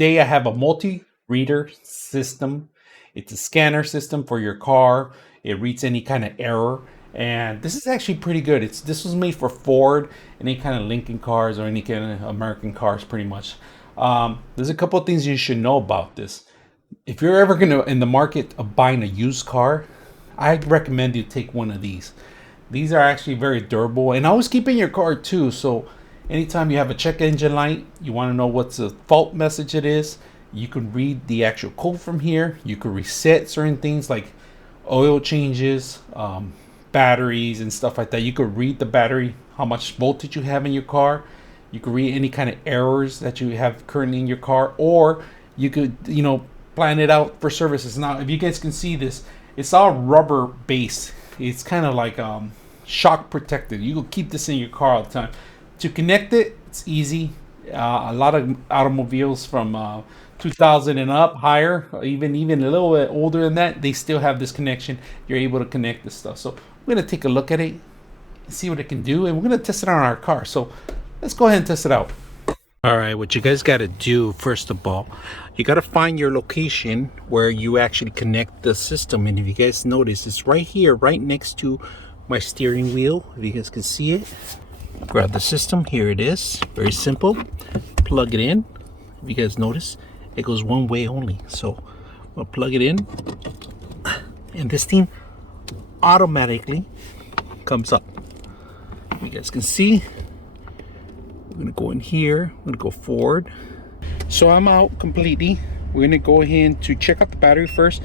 today I have a multi-reader system. It's a scanner system for your car. It reads any kind of error. And this is actually pretty good. This was made for Ford, any kind of Lincoln cars or any kind of American cars pretty much. There's a couple of things you should know about this. If you're ever gonna in the market of buying a used car, I'd recommend you take one of these. These are actually very durable, and always keep in your car too. So anytime you have a check engine light, you want to know what's the fault message it is, you can read the actual code from here. You can reset certain things like oil changes, batteries and stuff like that. You could read the battery, how much voltage you have in your car. You could read any kind of errors that you have currently in your car, or you could, plan it out for services. Now, if you guys can see this, it's all rubber based. It's kind of like shock protected. You can keep this in your car all the time. To connect it, it's easy. A lot of automobiles from 2000 and up, higher, even a little bit older than that, they still have this connection. You're able to connect this stuff. So we're going to take a look at it and see what it can do, and we're going to test it on our car. So let's go ahead and test it out. All right, what you guys got to do, first of all, you got to find your location where you actually connect the system. And if you guys notice, it's right here, right next to my steering wheel. If you guys can see it, grab the system. Here it is. Very simple. Plug it in. If you guys notice, it goes one way only. So we'll plug it in, and this thing automatically comes up. You guys can see. We're gonna go in here. I'm gonna go forward. So I'm out completely. We're gonna go ahead to check out the battery first.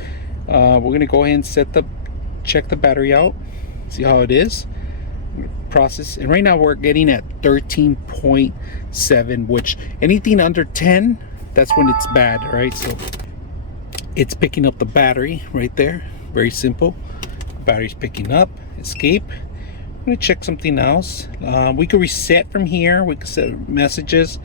We're gonna go ahead and check the battery out, see how it is. Process, and right now we're getting at 13.7, which anything under 10, that's when it's bad, right? So it's picking up the battery right there. Very simple. Battery's picking up. Escape. I'm gonna check something else. We can reset from here. We can set messages.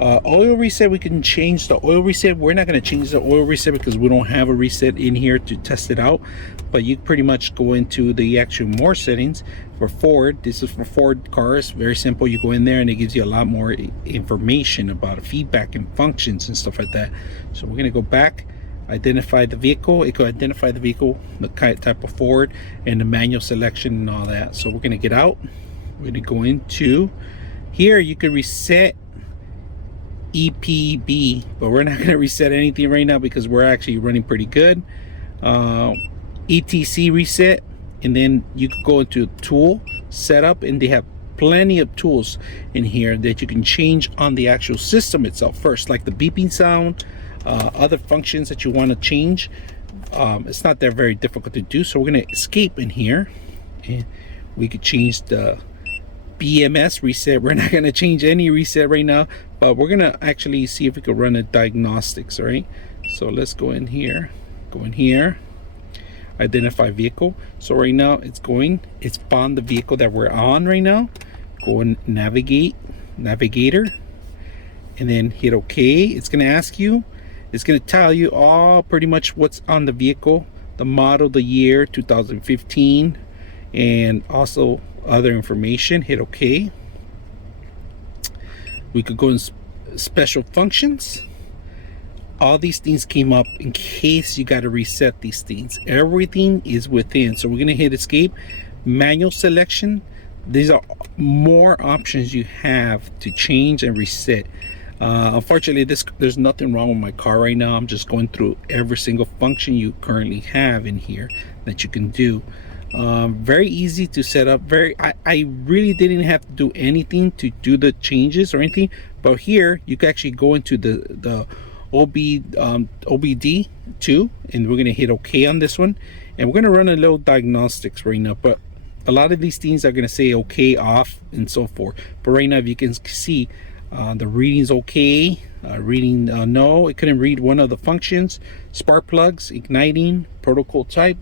Oil reset, we can change the oil reset. We're not going to change the oil reset because we don't have a reset in here to test it out, but you pretty much go into the actual more settings for Ford. This is for Ford cars. Very simple. You go in there and it gives you a lot more information about feedback and functions and stuff like that. So we're going to go back, identify the vehicle. It could identify the vehicle, the type of Ford, and the manual selection and all that. So we're going to get out. We're going to go into here. You can reset EPB, but we're not going to reset anything right now because we're actually running pretty good. ETC reset, and then you could go into tool setup, and they have plenty of tools in here that you can change on the actual system itself first, like the beeping sound, other functions that you want to change. It's not that very difficult to do, so we're going to escape in here, and we could change the BMS reset. We're not going to change any reset right now, but we're going to actually see if we can run a diagnostics. All right, so let's go in here, identify vehicle. So right now it's found the vehicle that we're on right now. Go and navigator, and then hit OK. It's going to ask you, it's going to tell you all pretty much what's on the vehicle, the model, the year 2015, and also other information. Hit OK. We could go in special functions. All these things came up in case you got to reset these things. Everything is within. So we're going to hit escape. Manual selection. These are more options you have to change and reset. Unfortunately, there's nothing wrong with my car right now. I'm just going through every single function you currently have in here that you can do. Very easy to set up. I really didn't have to do anything to do the changes or anything, but here you can actually go into the OBD2, and we're going to hit OK on this one, and we're going to run a little diagnostics right now. But a lot of these things are going to say OK, off, and so forth. But right now, if you can see, the reading's OK, reading no, it couldn't read one of the functions, spark plugs, igniting, protocol type.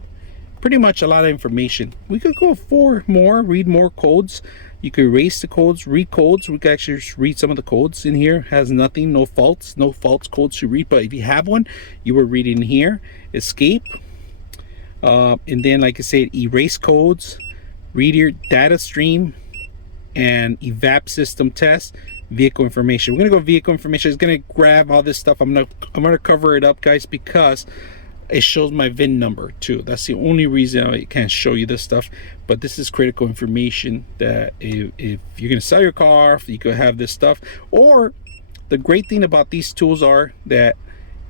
Pretty much a lot of information. We could go for more, read more codes. You could erase the codes, read codes. We could actually read some of the codes in here. Has nothing, no faults codes to read. But if you have one, you will read in here. Escape, and then like I said, erase codes, read your data stream, and evap system test. vehicle information. We're gonna go vehicle information. It's gonna grab all this stuff. I'm gonna cover it up, guys, because it shows my VIN number too. That's the only reason I can't show you this stuff. But this is critical information that if you're gonna sell your car, you could have this stuff. Or the great thing about these tools are that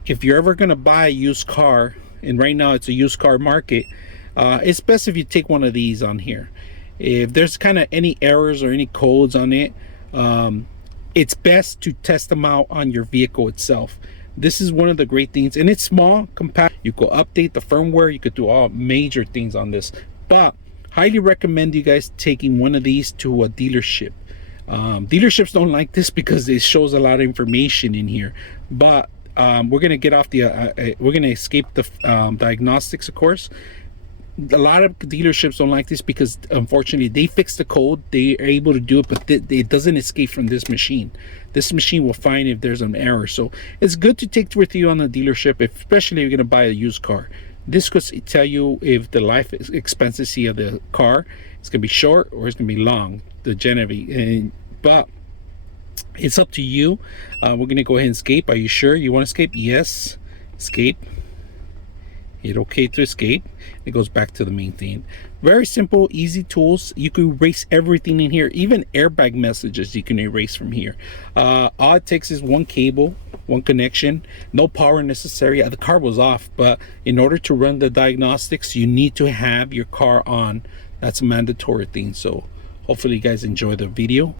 if you're ever gonna buy a used car, and right now it's a used car market, it's best if you take one of these on here. If there's kind of any errors or any codes on it, it's best to test them out on your vehicle itself. This is one of the great things, and it's small, compact. You could update the firmware, you could do all major things on this. But highly recommend you guys taking one of these to a dealership. Dealerships don't like this because it shows a lot of information in here. But we're gonna get off the we're gonna escape the diagnostics, of course. A lot of dealerships don't like this because unfortunately they fix the code, they are able to do it, but it doesn't escape from this machine. This machine will find if there's an error. So it's good to take with you on the dealership, especially if you're going to buy a used car. This could tell you if the life expectancy of the car is going to be short or it's going to be long, the Genevieve. But it's up to you. We're going to go ahead and escape. Are you sure you want to escape? Yes. Escape. Hit OK to escape. It goes back to the main theme. Very simple, easy tools. You can erase everything in here, even airbag messages you can erase from here. All it takes is one cable, one connection, no power necessary. The car was off, but in order to run the diagnostics, you need to have your car on. That's a mandatory thing. So hopefully you guys enjoy the video.